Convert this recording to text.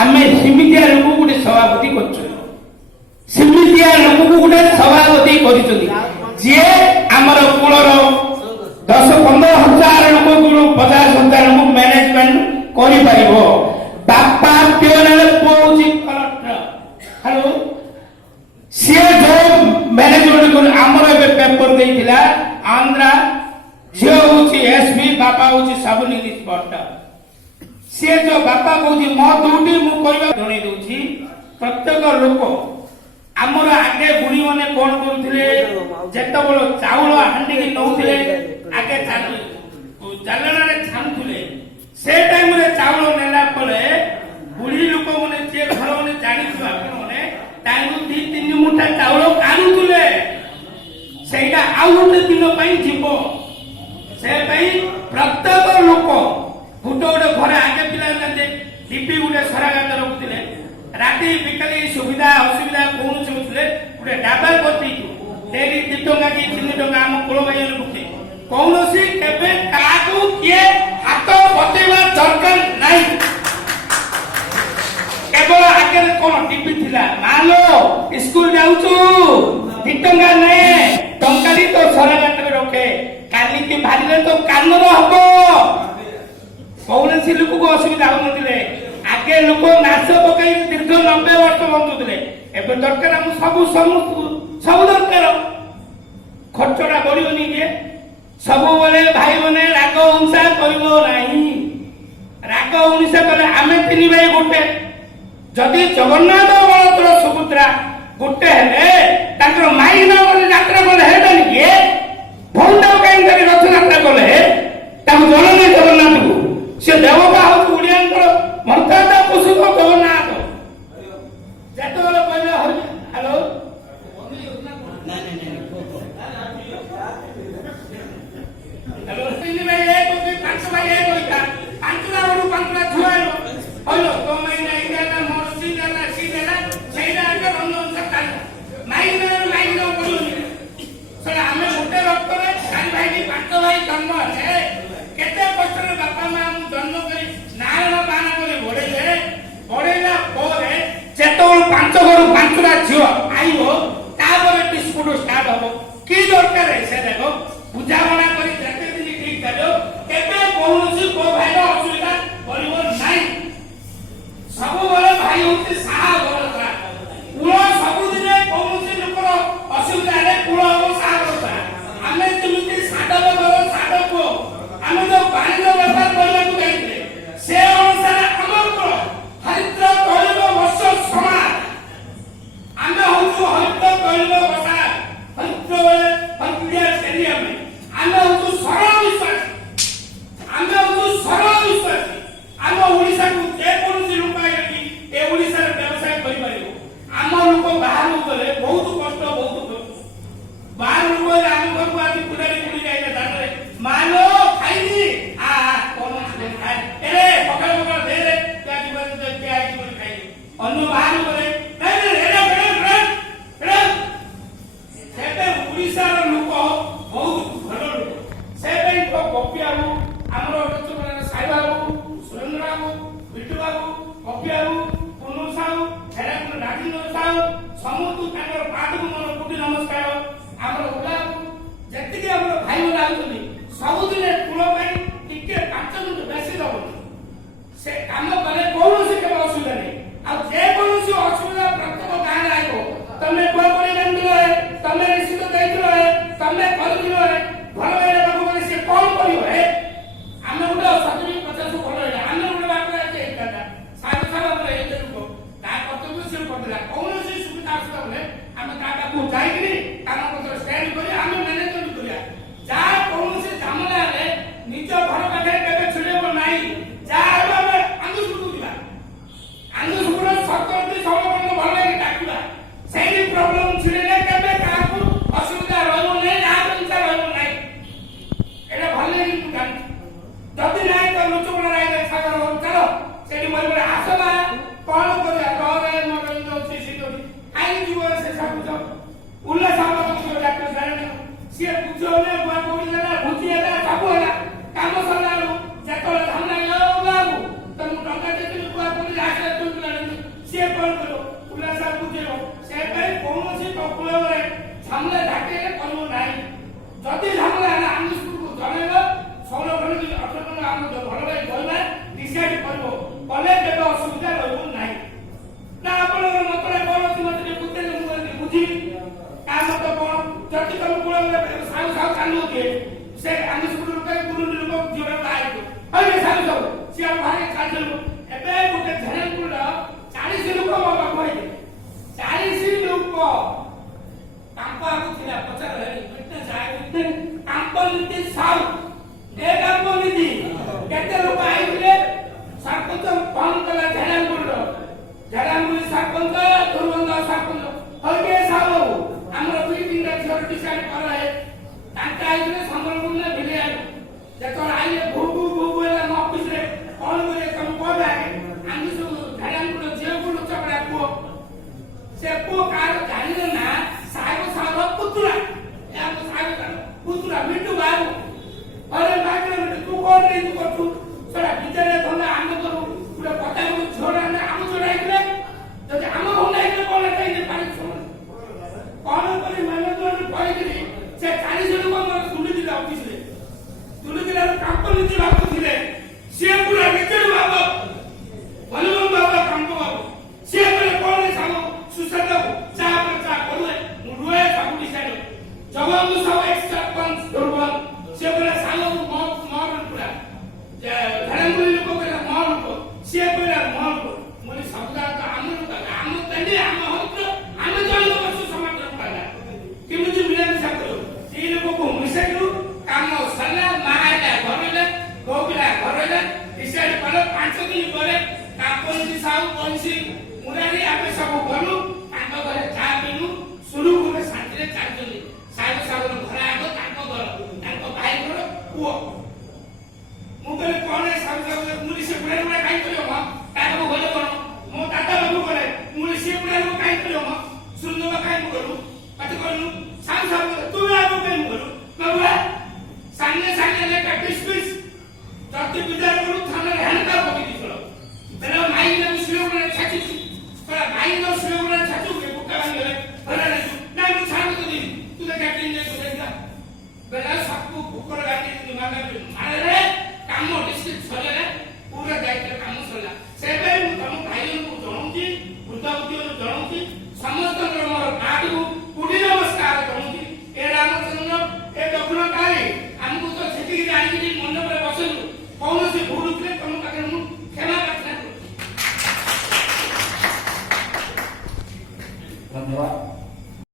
आमे सिमितिया लोक गोटे सभापति करछु सिमितिया लोक को गोटे सभापति करिसथि जे हमर कुलर 10-15 हजार लोक को 50 हजार लोक मैनेजमेंट करि पाइबो बापा पियोनल पोजी कलेक्टर हेलो से जो मैनेजमेंट को हमर पेपर देइतिला आंध्रा जे होची एसपी बापा होची सब इंस्पेक्टर से जो बापा कहूँ मो दुटी मुझे जन दूसरी प्रत्येक लोक आमर आगे बुढ़ी मैंने कौन करुले जिते चाउल हांडी नौले आगे जालना छाणुले से टाइम रे चाउल नेला परे बुढ़ी लोक मैंने जे घर मैंने जानी टाइम 2-3 मुठा चाउल कानुले से आउ गोटे दिन जीव से प्रत्येक लोक गोटे गोटे घर आगे पिला टीपी गोटे सरागात रखुले राति बिकाली सुविधा असुविधा कौन से गोटे डाबा करती 2 टंका कि 3 टंका आम कुल भाई रखुचे कौन किए हाथ बतेवा दरकार नहीं केवल आगे कौन टीपी थिला मालो स्कूल जाऊचु 2 टंका ने टंका तो सरागात रखे काली की भारी तो कानर हबो कौन सी लोक को असुविधा होते आगे लोक नाश पकई दीर्घ 90 वर्ष बंधुले एवं दरकार आम सब दरकार खर्चटा बढ़ोनी जे सब बेले भाई मैंने राग हिंसा कर राग हिंसा कले आम 3 भाई गोटे जदि जगन्नाथ बलभद्र सुभद्रा गोटे हेले माई न गले यात्रा कले हेटानी किए भौंडा कहीं रथ यात्रा कले जननी जगन्नाथ को से देवता हूँ ओडिया मर्यादा पुष्प जगन्नाथ जिते कहले हेलो हेलो 3 भाई 5 भाई 5टा बड़ू 5टा छुआ हेलो तो महीना इंडिया मोर सी देला सेटा आगे रंजन सरकार माई न बोलुनी सर हमें गोटे रक्त रे 4 भाई 5 भाई जन्म है केते कष्ट रे बापा मां जन्म करी नारायण बाण करे बढ़ेला पर जेतोल 5 घरु 5टा झियो आइबो तापर डिस्प्यूट स्टार्ट हबो की दरकार है से देखो बुझावना करी जेते दिन ठीक थाजो केते कोनोसी को भाईर असुविधा परिबो नाही सब बेले भाई होती साहा गलतरा कुल सब दिन कोनोसी लोकर असुविधा रे कुल हो साहा गलतरा आमे तुमती साडब गलो साडब आमे जो बाणिज्य व्यापार करले को जाइले से अनुसार हमर को हरिद्र तैल वर्ष समाज आमे होछु हरिद्र तैल वर्ष हरिद्र हरिद्र स्टेडियम आमे होछु सरल विश्वास आमे होछु सरल विश्वास आम ओडिसा को जे कोनसी लोक आइले ए ओडिसा रे व्यवसाय करि पारिबो आम लोक बाहर गले बहुत कष्ट बाहर लोक आम घर को आदि पुडारी पुडी जाइले दाने मानो खाइनी आ कोन खाइ एरे पकड़ पकड़ दे रे क्या जीवन खाइ अन्य बाहर गले नहीं एरे बेड़ा सेबे ओडिसा रो लोक बहुत भलो लोक सेबे को कपियाबू हमरो अटचुमन साइबाबू सुरेंद्रबाबू बिट्टूबाबू कपियाबू पुनु साहू हेराकुन राजेंद्र साहू समस्त ताकर पाद को मन कोटि नमस्कार हमरो ओलाबू जति के हमरो भाई बोला आउतली सब दिन कुल भाई टिके 5 मिनिट बेसी दबनी से काम कले कोनोसी के असुविधा नहीं आ जे कोनोसी असुविधा प्रत्येक गां आइबो तमे कोन कोन नंदले तमे रिसित दैथिलो तमे करदिलो भल भाई लोक से कोन करियो हे आमे उडा 70-50 भल हे आमे उडा बात है एकटा साथ साथ रे ए लोक ता कर्तव्य से करदिला कोनोसी सुविधा असुविधा बोले आमे काटा को जाइकरी काम पत्र स्टैंड करी आमे मैनेजमेंट करिया जा कोनोसी झमेला रे निज घर पाखे केबे छुडेबो नाही जा आमे अंगु सुकु दिबा କୂଳରେ ଝାମଲା ଝାଟିରେ କରିବ ନାହିଁ। ଯଦି ଝାମଲା ହେଲା ଆମେ ସ୍କୁଲକୁ ଜଣେଇବ, 16 ଘଣ୍ଟା 18 ଘଣ୍ଟା ଆମ ଭଲ ଭାଇ କହିବା ଡିସାଇଡ୍ କରିବ, କଲେ କେବେ ଅସୁବିଧା ରହିବ ନାହିଁ। ନା ଆପଣଙ୍କର ମତରେ କଣ ଅଛି ମତେ ଟିକେ ବୁଝେଇଲେ ମୁଁ ବୁଝିବି କାହା ମତ କଣ। ଯଦି ତମ କୂଳରେ ସାହୁ ସାହୁ ଚାଲୁଥିବେ ସେ ଆମେ ସ୍କୁଲରୁ କହି ଗୁରୁଣ୍ଡି ଲୋକ ଝିଅର ବାହାରିବ ହଇରେ ସାହୁ ସାହୁ ସିଏ ବାହାରି ଚାଲିବ। ଏବେ ଗୋଟେ ଝେଣେପୁର 40 ଲୋକ ମୋ ପାଖକୁ ଆଇଲେ, 40 ଲୋକ ତାଙ୍କ ଆଗକୁ ଥିଲା ପଚାର କାମ୍ପନୀତି ସାହୁ ଏ କାମ୍ପନୀତି କେତେ ଲୋକ ଆଇଥିଲେ। ସରପଞ୍ଚ ଫୋନ କଲା ଝେଣେପୁରର, ଝେଣେପୁର ସରପଞ୍ଚ ଦୁର୍ଗନ୍ଧ ସରପଞ୍ଚ ହଇରେ ସାହୁ ଆମର 2-3ଟା ଝିଅର ଡିସାଇଡ୍ କରାଏ। ତାଙ୍କ ଆଇଥିଲେ ସମ୍ବଲପୁରରେ ଭିଡ଼ିଆ ଯେତେବେଳେ ଆଇଲେ ଭୁ ଭୁ ଭୁ ହେଲା ମୋ ଅଫିସରେ କଣ କରିବେ ତମ କଣ ଆଗେ ଆମେ ସବୁ ଝାଡ଼ାପୁର ଝିଅକୁ ଚକଡ଼ା ପୁଅ, ସେ ପୁଅ କାହାର ଜାଣିଲ ନା ସାହେବ ସାହର ପୁତୁରା, ପୁତୁରା ମିଟୁ ବାବୁ। ଅରେ ମାଗିଲ ମିଟୁ ତୁ କଣ ନେଇ ତୁ କରୁଛୁ ସେଟା ଭିତରେ ଧନ୍ଦା ଆମେ କରୁ ଗୋଟେ ପଚାରୁ ଝିଅଟା ନା ଆମ ଝିଅଟା ହେଇଥିଲେ ଯଦି ଆମ ଭଣ୍ଡା ହେଇଥିଲେ କଣ ହେଇଥିଲେ ପାଣି କଣ କରି ମ୍ୟାନେଜମେଣ୍ଟ କହିକିରି ସେ 40 ଲୋକ ମୋର ଶୁଣିଥିଲେ ଅଫିସରେ ଶୁଣିଥିଲେ କାମ୍ପନୀତି ବାବୁ ଥିଲେ। ସିଏ ପୁରା ବିଜେଡି ବାବୁ ହନୁମାନ ବାବୁ କାମ୍ପ ବାବୁ ସିଏ କହିଲେ କଣ ସାଙ୍ଗ ସୁଶାନ୍ତ ବାବୁ ଚା ପରେ ଚା କରୁଏ ମୁଁ ରୁଏ ସବୁ ଡିସାଇଡ୍ ଜଗନ୍ନାଥ ସାହୁ ଏକ୍ସ ସରପଞ୍ଚ ଦୁର୍ଗମ ସିଏ କହିଲେ ସାଙ୍ଗକୁ ମୋର ପୁରା ଝାଡ଼ାପୁରୀ ଲୋକ କହିଲେ ମୋ ଲୋକ ସିଏ କହିଲେ ମୋ ଲୋକ ମୁଁ ସବୁ ଜାଗା ଆମ ଲୋକ ଆମ ତେଣ୍ଡି ଆମ ହତ୍ର ଆମେ ଜଣଙ୍କ ବର୍ଷ ସମାଧାନ ପାଇଲା କେମିତି ମିଳାମିଶା କରୁ ସେଇ ଲୋକକୁ ମିଶାଇଲୁ କାମ ସରିଲା ମାଆଟା ଘରଲେ ବୋଉଲା ଘରଲେ ଡିସାଇଡ୍ କଲେ 5 ଦିନ ପରେ କାମ୍ପନୀତି ସାହୁ ପଇସି ମୁରାରୀ ଆମେ ସବୁ ଗଲୁ ତାଙ୍କ ଘରେ ଚା ପିଇଲୁ ସୁରୁଖୁରୁରେ ଶାନ୍ତିରେ ଚାଲିଛନ୍ତି। ସାହେବ ସାହେବର ଘର ଆଗ ତାଙ୍କ ଘର ତାଙ୍କ ଭାଇ ଘର ପୁଅ। ମୁଁ କହିଲି କଣ ସାହେବ ସାହେବ ମୁଁ ସେ ବୁଢ଼ା ବୁଢ଼ା କାହିଁ କରିବ ମା ତାକୁ ଘରେ କଣ ମୋ ଦାଦା ବାବୁ କରେ ମୁଁ ସେ ବୁଢ଼ା ଲୋକ କାହିଁ କରିବ ମା ସୁନ୍ଦର କାହିଁ ମୁଁ କରୁ ମତେ କହିଲୁ ସାହେବ ସାହେବ ତୁ ଆଗ କାହିଁ ମୁଁ କରୁ ବାବୁ ସାଙ୍ଗେ ସାଙ୍ଗେ ଲେଖା ଡିସମିସ୍ ଯଦି ବିଚାର କରୁ ଥାନାରେ ହ୍ୟାଣ୍ଡ ପକେଇ ଦେଇଥିଲ ବେলা ମାଇନା ଶିଳଗୁଣା ଛାଚିଛୁ କଲା ମାଇନା ଶିଳଗୁଣା ଛାଚୁ କେ ବୁକା ଭାଙ୍ଗିଲେ ଘରେ ନେଇଛୁ ନା ମୁଁ ଛାଡୁ ତ ଦିନ ତୁ ତ କ୍ୟାଟିଂ ନେଇ ଦେଖା ବେଲା ସବୁ କୁକୁର ଗାଡ଼ି ମାରେ କାମ ଡିଷ୍ଟ୍ରିକ୍ଟ ସରିଲା ପୁରା ଦାୟିତ୍ୱ କାମ ସରିଲା। ସେବେ ମୁଁ ତମ ଭାଇମାନଙ୍କୁ ଜଣାଉଛି ବୃଦ୍ଧାବୃତ୍ତିକୁ ଜଣାଉଛି ସମସ୍ତଙ୍କର ମୋର କାହାକୁ କୋଟି ନମସ୍କାର ଜଣାଉଛି। ଏ ରାମଚନ୍ଦ୍ର ଏ ଦକ୍ଷିଣ କାଳୀ ଆମକୁ ତ ସେତିକି ଜାଣିକି ମଣ୍ଡପରେ ବସେଇଲୁ କୌଣସି ଭୁଲ ଥିଲେ ତମ ପାଖରେ ମୁଁ କ୍ଷମା ପ୍ରାର୍ଥନା କରୁଛି। ଧନ୍ୟବାଦ।